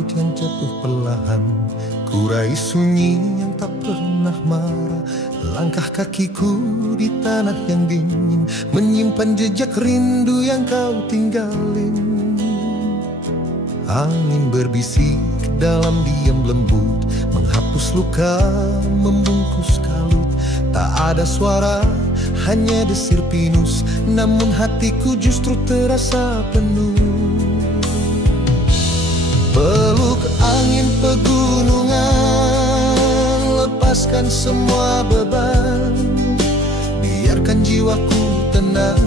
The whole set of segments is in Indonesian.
kabut yang jatuh perlahan, kurai sunyi yang tak pernah marah. Langkah kakiku di tanah yang dingin, menyimpan jejak rindu yang kau tinggalin. Angin berbisik dalam diam lembut, menghapus luka, membungkus kalut. Tak ada suara, hanya desir pinus, namun hatiku justru terasa penuh. Peluk angin pegunungan, lepaskan semua beban, biarkan jiwaku tenang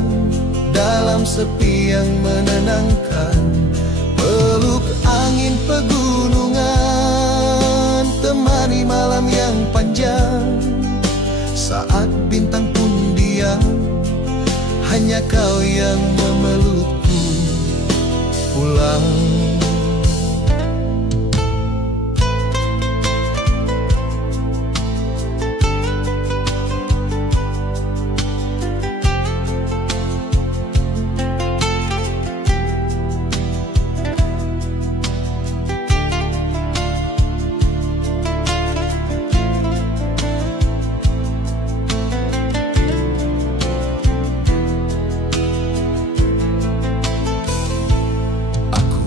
dalam sepi yang menenangkan. Peluk angin pegunungan, temani malam yang panjang. Saat bintang pun diam, hanya kau yang memelukku pulang.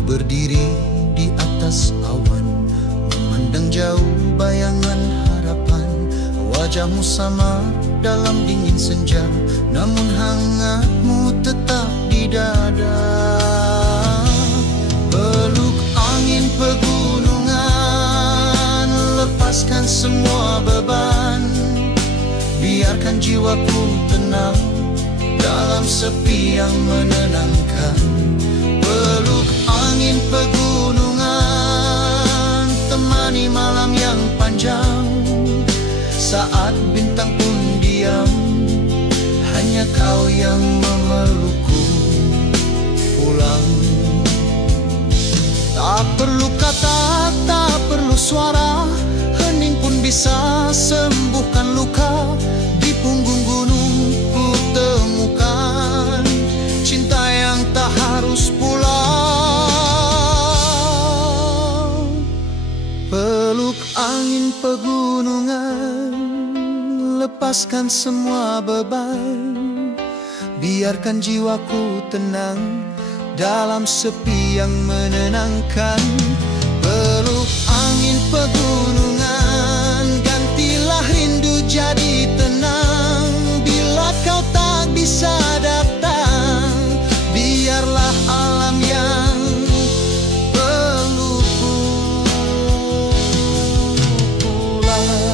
Berdiri di atas awan, memandang jauh bayangan harapan. Wajahmu sama dalam dingin senja, namun hangatmu tetap di dada. Peluk angin pegunungan, lepaskan semua beban, biarkan jiwaku tenang dalam sepi yang menenangkan. Peluk angin pegunungan, temani malam yang panjang. Saat bintang pun diam, hanya kau yang memelukku pulang. Tak perlu kata, tak perlu suara, hening pun bisa sembuhkan luka. Di punggung gunung ku temukan cinta yang tak harus pulang. Peluk angin pegunungan, lepaskan semua beban, biarkan jiwaku tenang dalam sepi yang menenangkan. Peluk angin pegunungan, gantilah rindu jadi tenang. Bila kau tak bisa datang, biarlah alam yang pelukku pulang.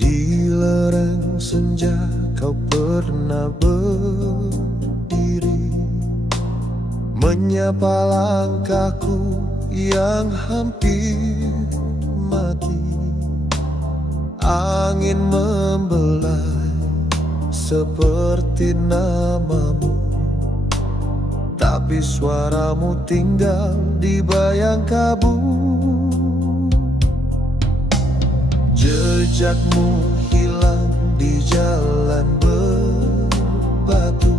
Di lereng senja kau pernah berdiri, menyapa langkahku yang hampir mati. Angin membelai seperti namamu, tapi suaramu tinggal di bayang kabut. Jejakmu hilang di jalan berbatu,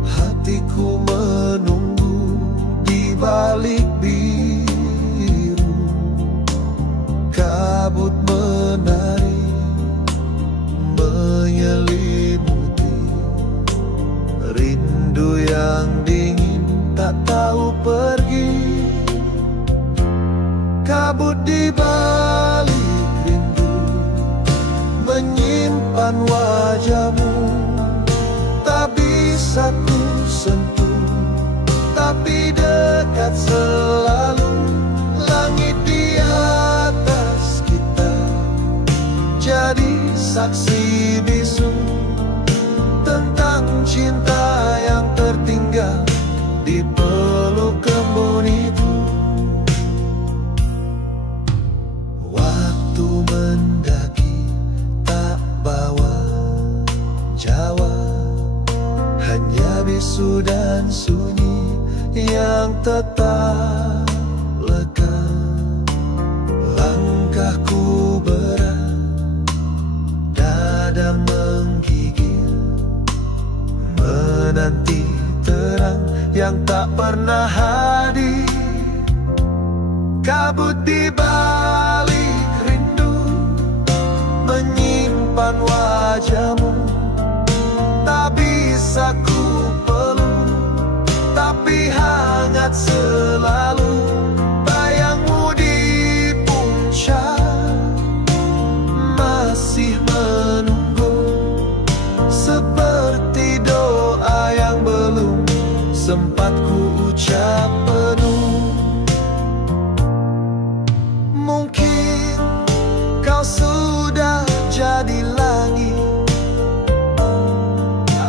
hatiku menunggu di balik biru. Kabut menari menyelimuti, rindu yang dingin tak tahu pergi. Kabut di balik menyimpan wajahmu, tak bisa ku sentuh, tapi dekat selalu. Langit di atas kita jadi saksi bisu tentang cinta yang tertinggal di peluk embun itu. dan sunyi yang tetap lega. Langkahku berat, dada menggigil, menanti terang yang tak pernah hadir. Kabut di balik rindu menyimpan wajahmu, tak bisa ku peluk, tapi hangat selalu. Bayangmu di puncak masih menunggu, seperti doa yang belum sempat ku ucap penuh. Mungkin kau sudah jadi langit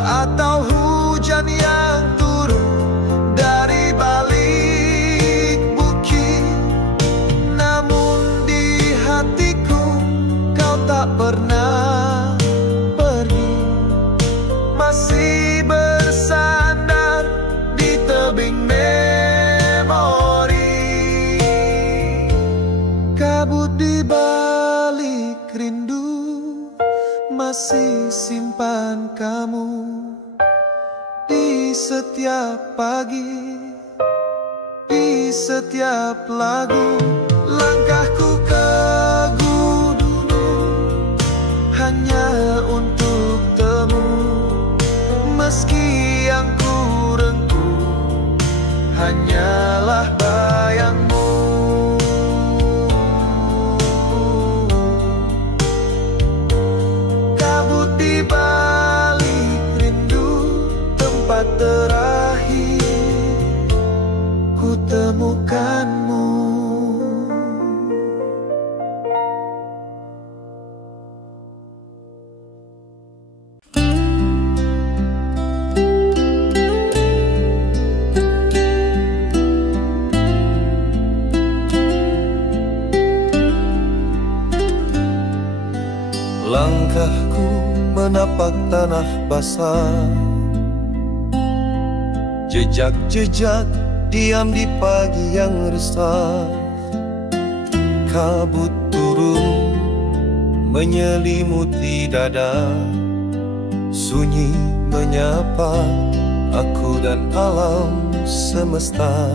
atau hujan yang turun dari balik bukit, namun di hatiku kau tak pernah pergi, masih bersandar di tebing memori. Kabut di balik rindu masih simpan kamu di setiap pagi, di setiap lagu. Langkahku ke gunung hanya untuk temu, meski yang ku rengkuh hanyalah bayangmu. Kabut di balik rindu, tempat terakhir ku temukanmu. Langkahku menapak tanah basah, jejak-jejak diam di pagi yang resah. Kabut turun menyelimuti dada, sunyi menyapa aku dan alam semesta.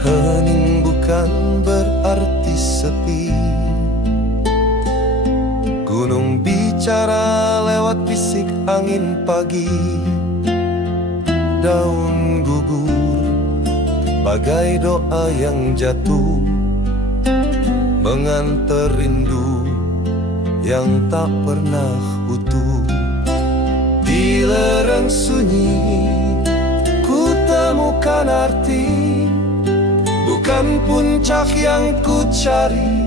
Hening bukan berarti sepi, gunung bicara lewat bisik angin pagi. Daun gugur bagai doa yang jatuh, mengantar rindu yang tak pernah utuh. Di lereng sunyi ku temukan arti, bukan puncak yang ku cari,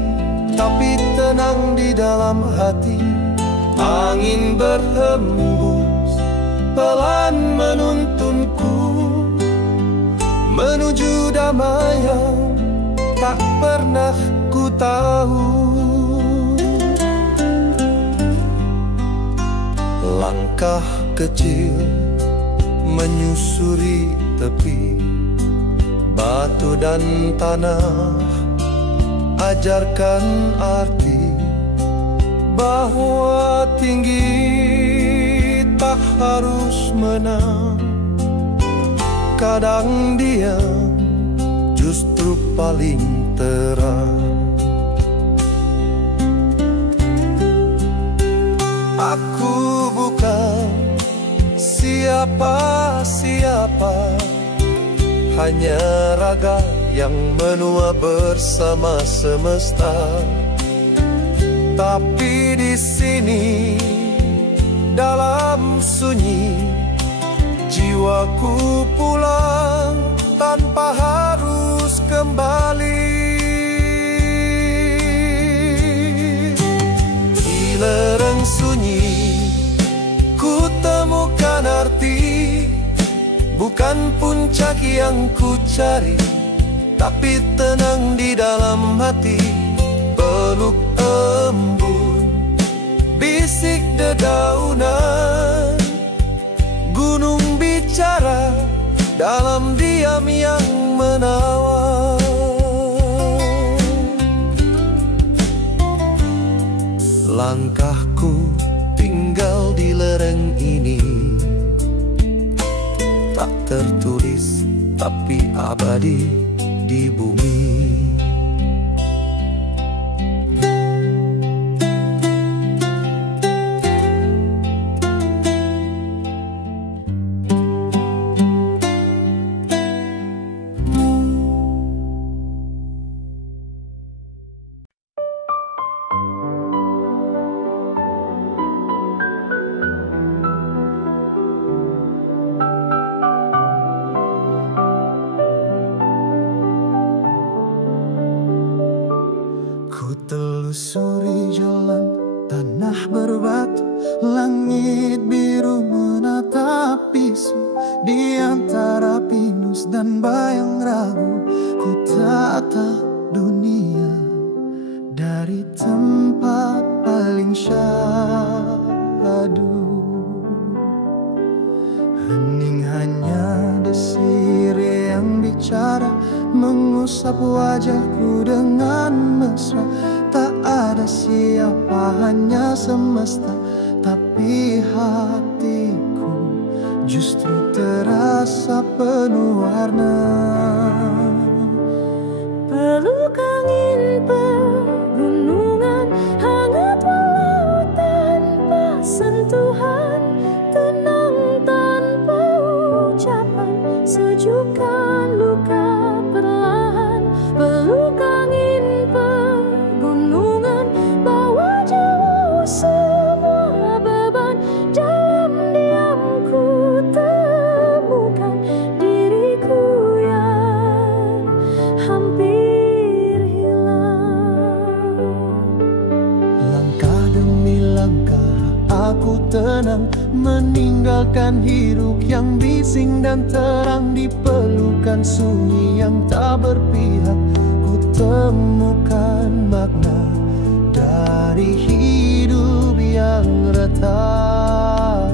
tapi tenang di dalam hati. Angin berhembus pelan menuntunku menuju damai yang tak pernah ku tahu. Langkah kecil menyusuri tepi, batu dan tanah ajarkan arti bahwa tinggi tak harus menang. Kadang diam justru paling terang. Aku bukan siapa-siapa, hanya raga yang menua bersama semesta. Tapi di sini dalam sunyi, jiwaku pulang tanpa harus kembali. Di lereng sunyi ku temukan arti, bukan puncak yang ku cari, tapi tenang di dalam hati. Peluk embun, bisik dedaunan, Gunung bicara dalam diam yang menawan. Langkahku tinggal di lereng ini, tak tertulis tapi abadi di bumi. Telusuri jalan tanah berbatu, langit biru menatap bisu. Di antara pinus dan bayang ragu, ku tatap dunia dari tempat paling syahdu. Hening hanya desir yang bicara, mengusap wajahku dengan mesra. Tak ada siapa, hanya semesta, tapi hatiku justru terasa penuh warna. Peluk angin pegunungan, hangat walau tanpa sentuhan, tenang tanpa ucapan, sejukkan luka perlahan. Peluk angin pegunungan, bawa jauh semua beban. Dalam diamku temukan diriku yang hampir hilang. Langkah demi langkah aku tenang, meninggalkan hiruk yang bising dan terang. Di pelukan sunyi yang tak berpihak, ku temukan makna dari hidup yang retak.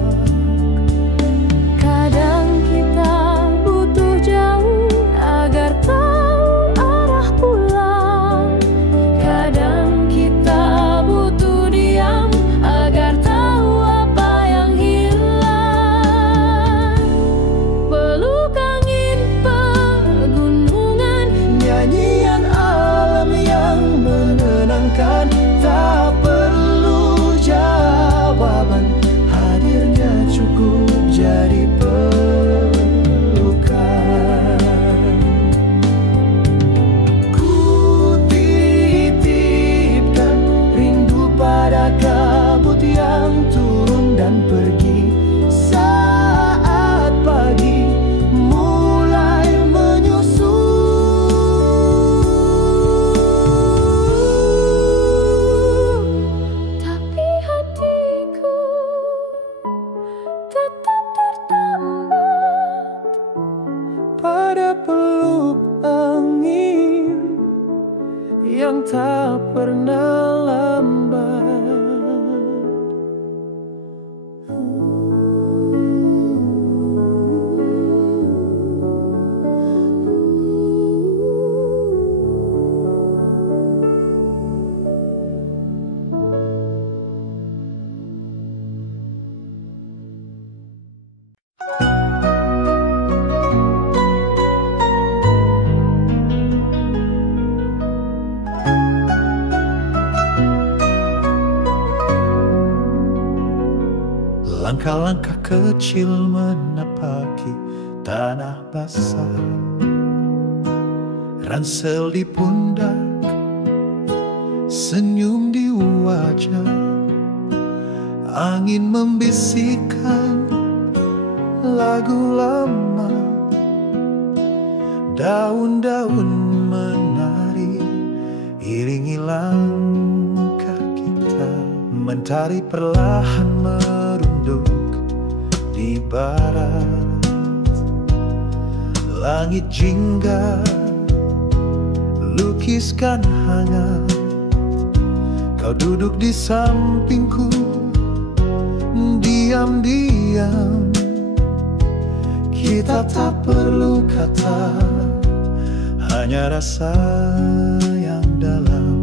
Kadang kita butuh jauh agar tahu arah pulang. Kadang kita butuh diam agar tahu apa yang hilang. Peluk angin pegunungan, Nyanyian alam yang menenangkan, tak perlu jawaban, hadirnya cukup jadi pelukan. Ku titipkan rindu pada kabut yang turun dan pergi saat pagi mulai menyusul. tapi hatiku tetap tertambat Pada peluk angin yang tak pernah lambat. Langkah-langkah kecil menapaki tanah basah, ransel di pundak, senyum di wajah. Angin membisikkan lagu lama, daun-daun menari, iringi langkah kita. Mentari perlahan merunduk di barat, langit jingga lukiskan hangat. Kau duduk di sampingku, diam-diam Kita tak perlu kata, hanya rasa yang dalam.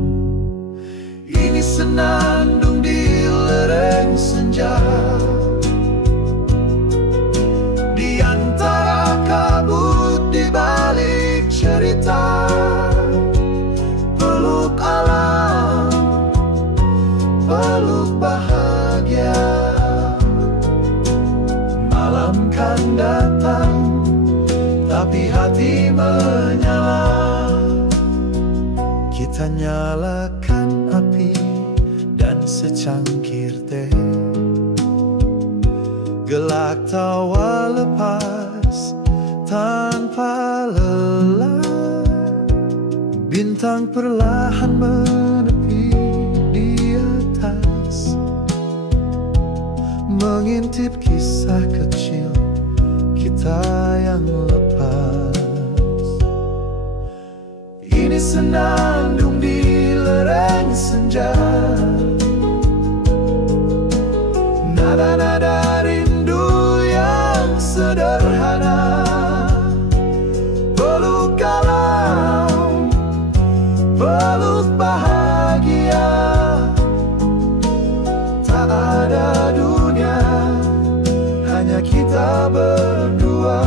Ini senandung di lereng senja, di antara kabut di balik cerita. Peluk alam, peluk bahagia. Malam kan datang, tapi hati menyala. Kita nyalakan api dan secangkir teh. Gelak tawa lepas tanpa lelah. Bintang perlahan menepi di atas, mengintip kisah kecil kita yang lepas. Ini senandung di lereng senja, nada-nada rindu yang sederhana. Peluk alam, peluk bahagia. Tak ada dunia, hanya kita berdua.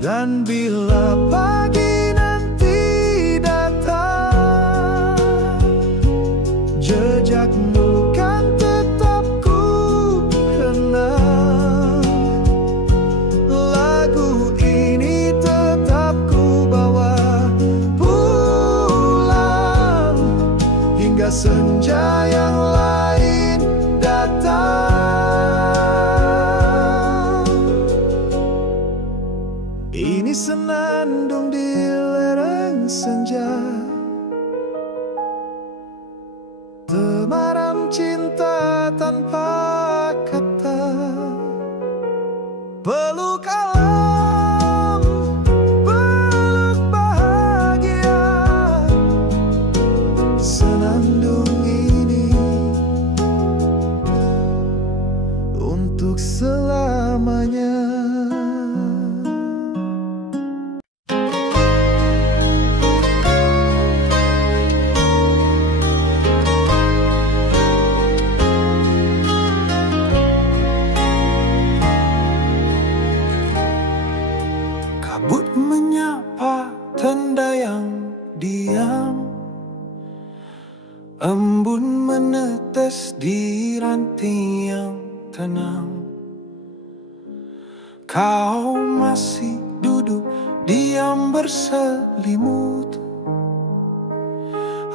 Dan bila pagi nanti datang, jejakmu kan tetap ku kenang. Lagu ini tetap ku bawa pulang, hingga senja yang lain datang. Ini senandung di lereng senja, temaram cinta tanpa kata. Peluk alam, peluk bahagia. Senandung ini untuk selamanya. Kabut menyapa tenda yang diam, embun menetes di ranting yang tenang. Kau masih duduk diam berselimut,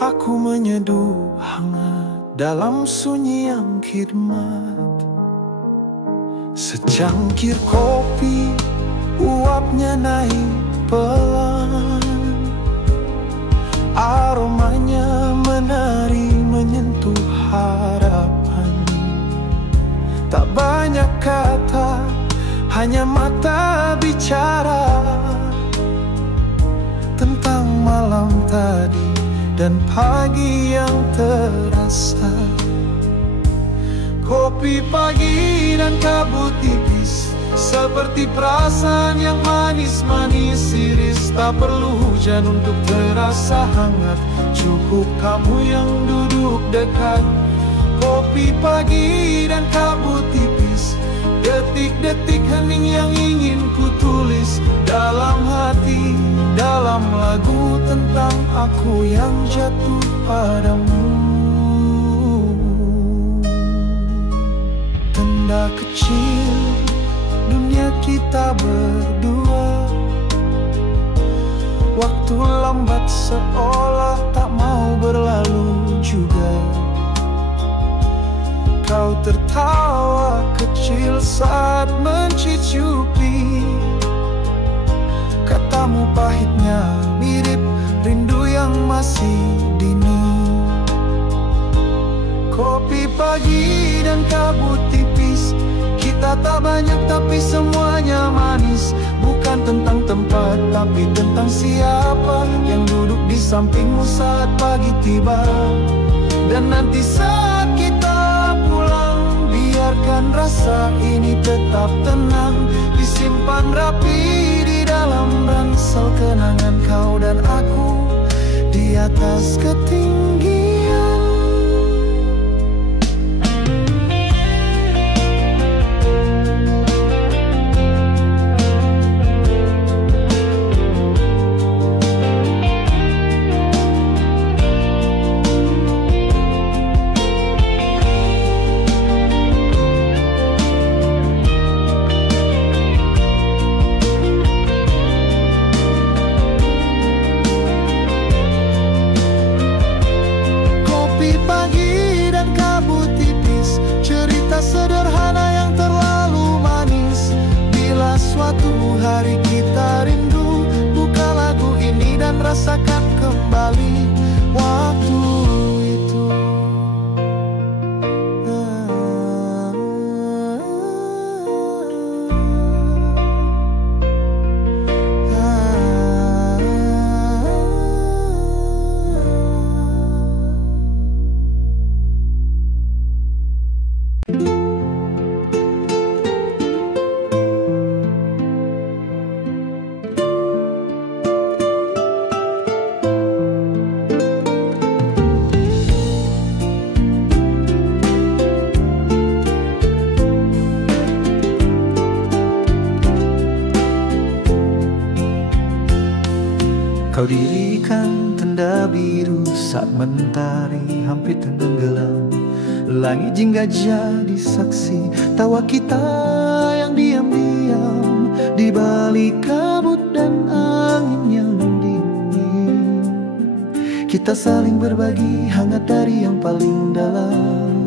aku menyeduh hangat dalam sunyi yang khidmat. Secangkir kopi uapnya naik pelan, aromanya menari menyentuh harapan. Tak banyak kata, hanya mata bicara tentang malam tadi dan pagi yang terasa. Kopi pagi dan kabut tipis, seperti perasaan yang manis-manis iris. Tak perlu hujan untuk terasa hangat, cukup kamu yang duduk dekat. Kopi pagi dan kabut tipis, detik-detik hening yang ingin ku tulis dalam hati, dalam lagu tentang aku yang jatuh padamu. Tenda kecil dunia kita berdua, waktu lambat seolah tak mau berlalu juga. Kau tertawa kecil saat mencicipi, katamu pahitnya mirip rindu yang masih dini. Kopi pagi dan kabut tipis, kita tak banyak tapi semuanya manis. Bukan tentang tempat tapi tentang siapa yang duduk di sampingmu saat pagi tiba. Dan nanti saat kita pulang, biar biarkan rasa ini tetap tenang, disimpan rapi di dalam ransel kenangan kau dan aku di atas ketinggian. Sederhana yang terlalu manis. Bila suatu hari kita rindu, buka lagu ini dan rasakan kembali waktu itu. Kau dirikan tenda biru saat mentari hampir tenggelam. Langit jingga jadi saksi tawa kita yang diam-diam di balik kabut dan angin yang dingin. Kita saling berbagi hangat dari yang paling dalam.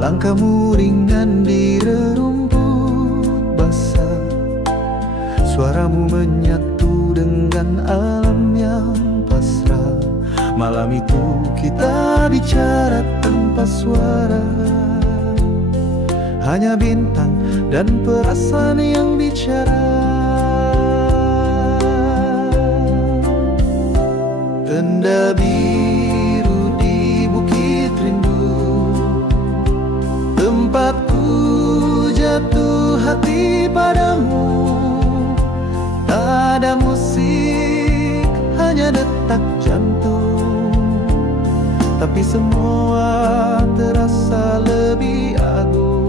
Langkahmu ringan di rerumput basah, suaramu menyatu dengan alam yang pasrah. Malam itu kita bicara tanpa suara, hanya bintang dan perasaan yang bicara. Tenda biru di bukit rindu, tempatku jatuh hati padamu. Tak ada musik, hanya detak jantung, tapi semua terasa lebih agung.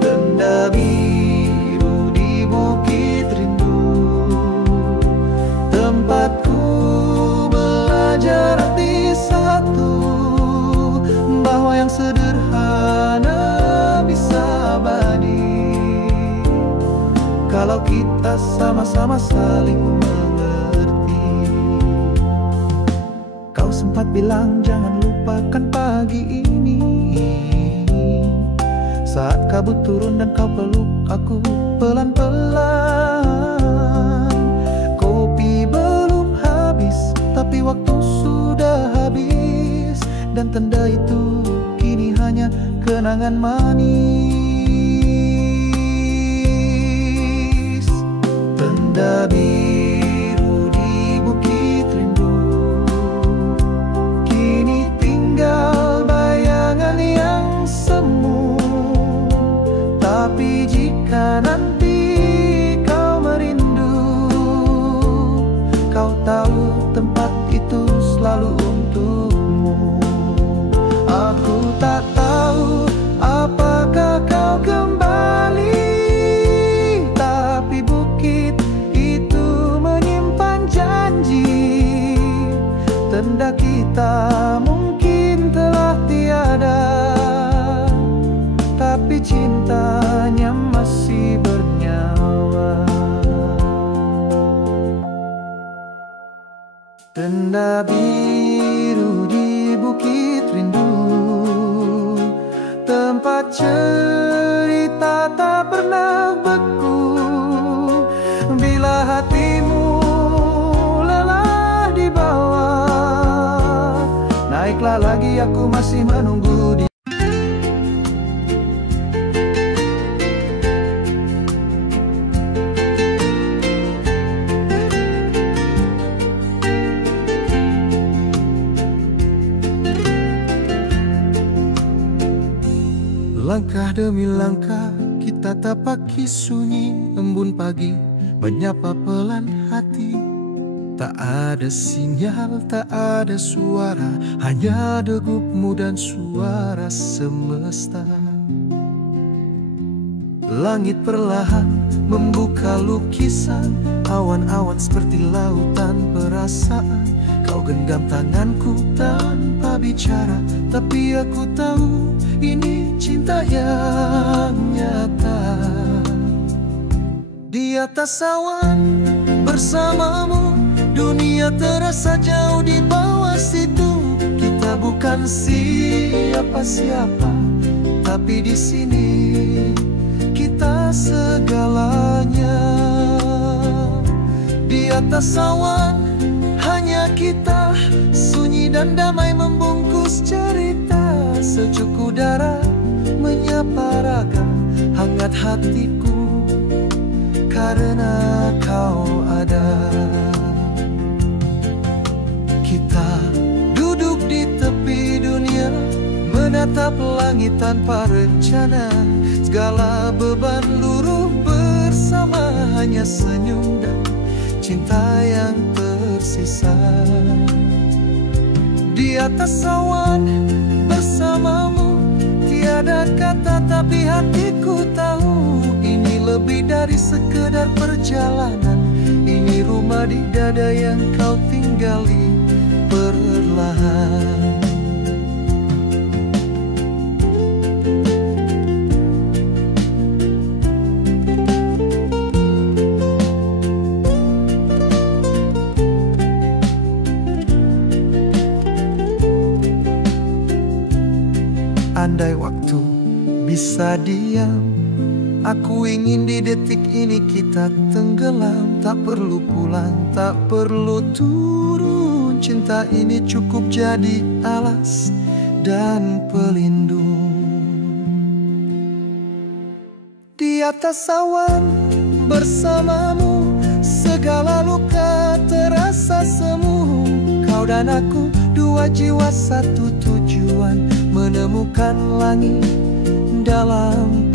Tenda biru di bukit rindu, tempatku belajar arti satu, bahwa yang sederhana bisa abadi kalau kita sama-sama saling mengerti. Kau sempat bilang jangan lupakan pagi ini, saat kabut turun dan kau peluk aku pelan-pelan. Kopi belum habis, tapi waktu sudah habis, dan tenda itu kini hanya kenangan manis. Tenda biru di bukit rindu, kini tinggal bayangan yang semu. Tapi jika nanti kau merindu, kau tahu tempat itu selalu untukmu. Aku tak tahu apakah kau kembali, tapi bukit itu menyimpan janji. Tenda kita mungkin telah tiada, tapi cintanya masih bernyawa. Tenda biru di bukit rindu, tempat cerita tak pernah beku. Bila hatimu lelah di bawah, naiklah lagi, aku masih menunggu di demi langkah kita tapaki sunyi, embun pagi menyapa pelan hati. Tak ada sinyal, tak ada suara, hanya degupmu dan suara semesta. Langit perlahan membuka lukisan, awan-awan seperti lautan perasaan. Kau genggam tanganku tanpa bicara, tapi aku tahu ini cinta yang nyata. Di atas awan bersamamu, dunia terasa jauh di bawah situ. Kita bukan siapa-siapa, tapi di sini kita segalanya. Di atas awan hanya kita, sunyi dan damai membungkus cerita. Sejuk udara menyapa raga, hangat hatiku karena kau ada. Kita duduk di tepi dunia, menatap langit tanpa rencana. Segala beban luruh bersama, hanya senyum dan cinta yang tersisa. Di atas awan bersamamu, tiada kata tapi hatiku tahu ini lebih dari sekedar perjalanan. Ini rumah di dada yang kau tinggali perlahan. Andai waktu bisa diam, aku ingin di detik ini kita tenggelam. Tak perlu pulang, tak perlu turun, cinta ini cukup jadi alas dan pelindung. Di atas awan bersamamu, segala luka terasa semu. Kau dan aku, dua jiwa satu tujuan, menemukan langit dalam